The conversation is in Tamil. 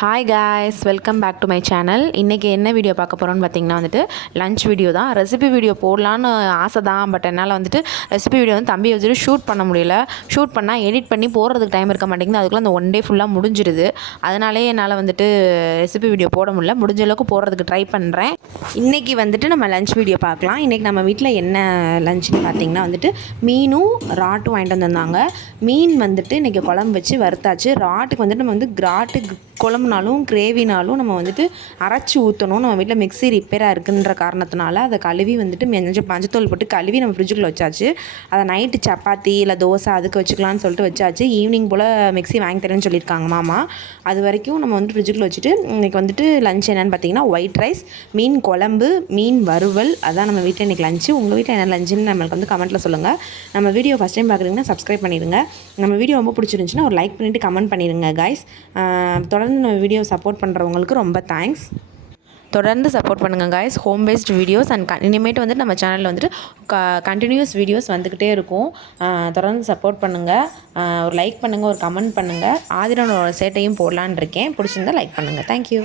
Hi guys, welcome back to my channel. இன்றைக்கி என்ன வீடியோ பார்க்க போகிறோன்னு பார்த்தீங்கன்னா லஞ்ச் வீடியோ தான். ரெசிபி வீடியோ போடலான்னு ஆசை தான். பட் என்னால் ரெசிபி வீடியோ தம்பி வச்சுட்டு ஷூட் பண்ண முடியல. ஷூட் பண்ணால் எடிட் பண்ணி போடுறதுக்கு டைம் இருக்க மாட்டேங்குது. அதுக்குள்ளே அந்த ஒன் டே ஃபுல்லாக முடிஞ்சிடுது. அதனாலே என்னால் ரெசிபி வீடியோ போட முடியல. முடிஞ்ச அளவுக்கு போடுறதுக்கு ட்ரை பண்ணுறேன். இன்றைக்கி நம்ம லஞ்ச் வீடியோ பார்க்கலாம். இன்றைக்கி நம்ம வீட்டில் என்ன லஞ்சுன்னு பார்த்தீங்கன்னா மீனும் ராட்டும் வாங்கிட்டு வந்திருந்தாங்க. மீன் இன்றைக்கி குழம்பு வச்சு வறுத்தாச்சு. ராட்டுக்கு நம்ம ராட்டு குழம்புனாலும் கிரேவினாலும் நம்ம அரைச்சி ஊற்றணும். நம்ம வீட்டில் மிக்ஸி ரிப்பேராக இருக்குன்ற காரணத்தினால அதை கழுவி மஞ்சத்தூள் போட்டு கழுவி நம்ம ஃப்ரிட்ஜுக்குள்ளே வச்சாச்சு. அதை நைட்டு சப்பாத்தி இல்லை தோசை அதுக்கு வச்சுக்கலான்னு சொல்லிட்டு வச்சாச்சு. ஈவினிங் போல் மிக்ஸி வாங்கி தரேன்னு சொல்லியிருக்காங்க மாமா. அது வரைக்கும் நம்ம ஃப்ரிட்ஜுக்குள்ளே வச்சுட்டு இன்றைக்கி லஞ்ச் என்னென்னு பார்த்தீங்கன்னா ஒயிட் ரைஸ், மீன் குழம்பு, மீன் வறுவல். அதான் நம்ம வீட்டில் இன்றைக்கி லஞ்சு. உங்கள் வீட்டில் என்ன லஞ்சுன்னு நம்மளுக்கு கமெண்ட்டில் சொல்லுங்கள். நம்ம வீடியோ ஃபஸ்ட் டைம் பார்க்குறீங்கன்னா சப்ஸ்கிரைப் பண்ணிடுங்க. நம்ம வீடியோ ரொம்ப பிடிச்சிருந்துச்சுன்னா ஒரு லைக் பண்ணிவிட்டு கமெண்ட் பண்ணிடுங்க காய்ஸ். தொடர்ந்து நம்ம வீடியோ சப்போர்ட் பண்ணுறவங்களுக்கு ரொம்ப தேங்க்ஸ். தொடர்ந்து சப்போர்ட் பண்ணுங்கள் guys. Home based videos and இனிமேட்டு நம்ம சேனலில் கண்டினியூஸ் வீடியோஸ் வந்துக்கிட்டே இருக்கும். தொடர்ந்து சப்போர்ட் பண்ணுங்கள். ஒரு லைக் பண்ணுங்கள், ஒரு கமெண்ட் பண்ணுங்கள். ஆதிரனோட சேட்டையும் போடலான்னு இருக்கேன். பிடிச்சிருந்தா லைக் பண்ணுங்கள். தேங்க்யூ.